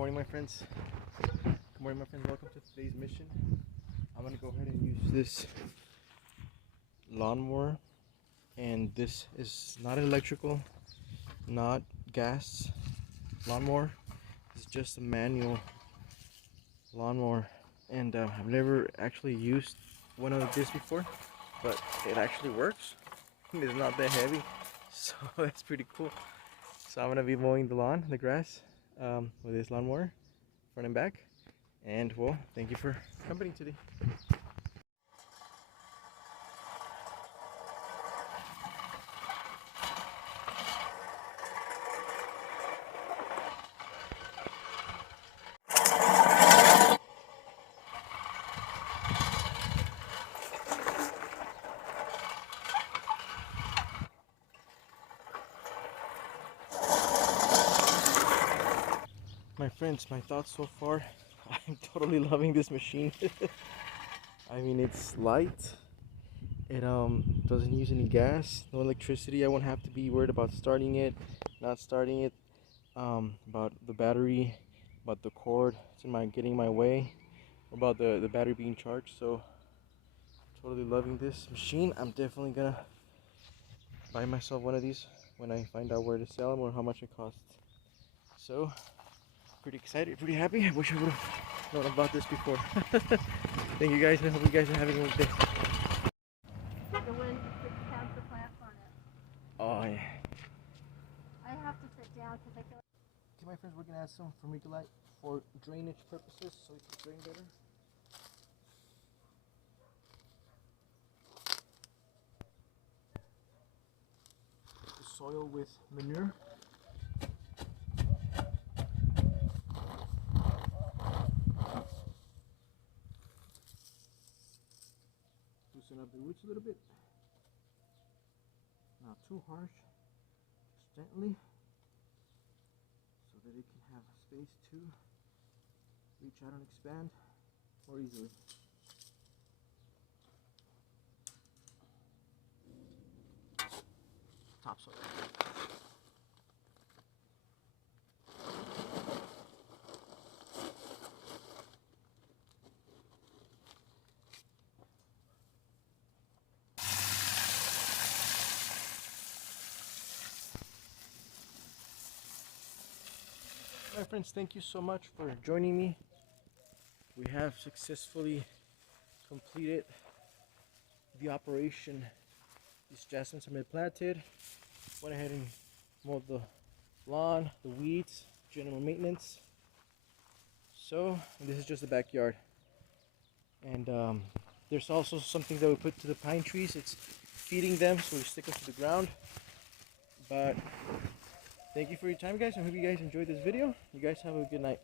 morning, my friends. Good morning, my friends. Welcome to today's mission. I'm gonna go ahead and use this lawnmower, and this is not electrical, not gas lawnmower. It's just a manual lawnmower, and I've never actually used one of this before, but it actually works. It's not that heavy, so that's pretty cool. So I'm gonna be mowing the lawn, the grass, with this lawnmower, front and back. And well, thank you for accompanying today. My friends, my thoughts so far, I'm totally loving this machine. I mean, it's light. It doesn't use any gas, no electricity. I won't have to be worried about starting it, not starting it, about the battery, about the cord, getting in my way, about the battery being charged. So totally loving this machine. I'm definitely gonna buy myself one of these when I find out where to sell them or how much it costs. So pretty excited, pretty happy. I wish I would have known about this before. Thank you guys. I hope you guys are having a good day. The wind has the plants on it. Oh yeah. I have to sit down because I feel like... Okay, my friends, we're gonna add some vermiculite for drainage purposes, so it can drain better. The soil with manure. Loosen up the roots a little bit. Not too harsh, just gently, so that it can have space to reach out and expand more easily. Topsoil. My friends, thank you so much for joining me. We have successfully completed the operation. These jasmines have been planted. Went ahead and mowed the lawn, the weeds, general maintenance. So this is just the backyard. And there's also some things that we put to the pine trees. It's feeding them, so we stick them to the ground. But thank you for your time, guys. I hope you guys enjoyed this video. You guys have a good night.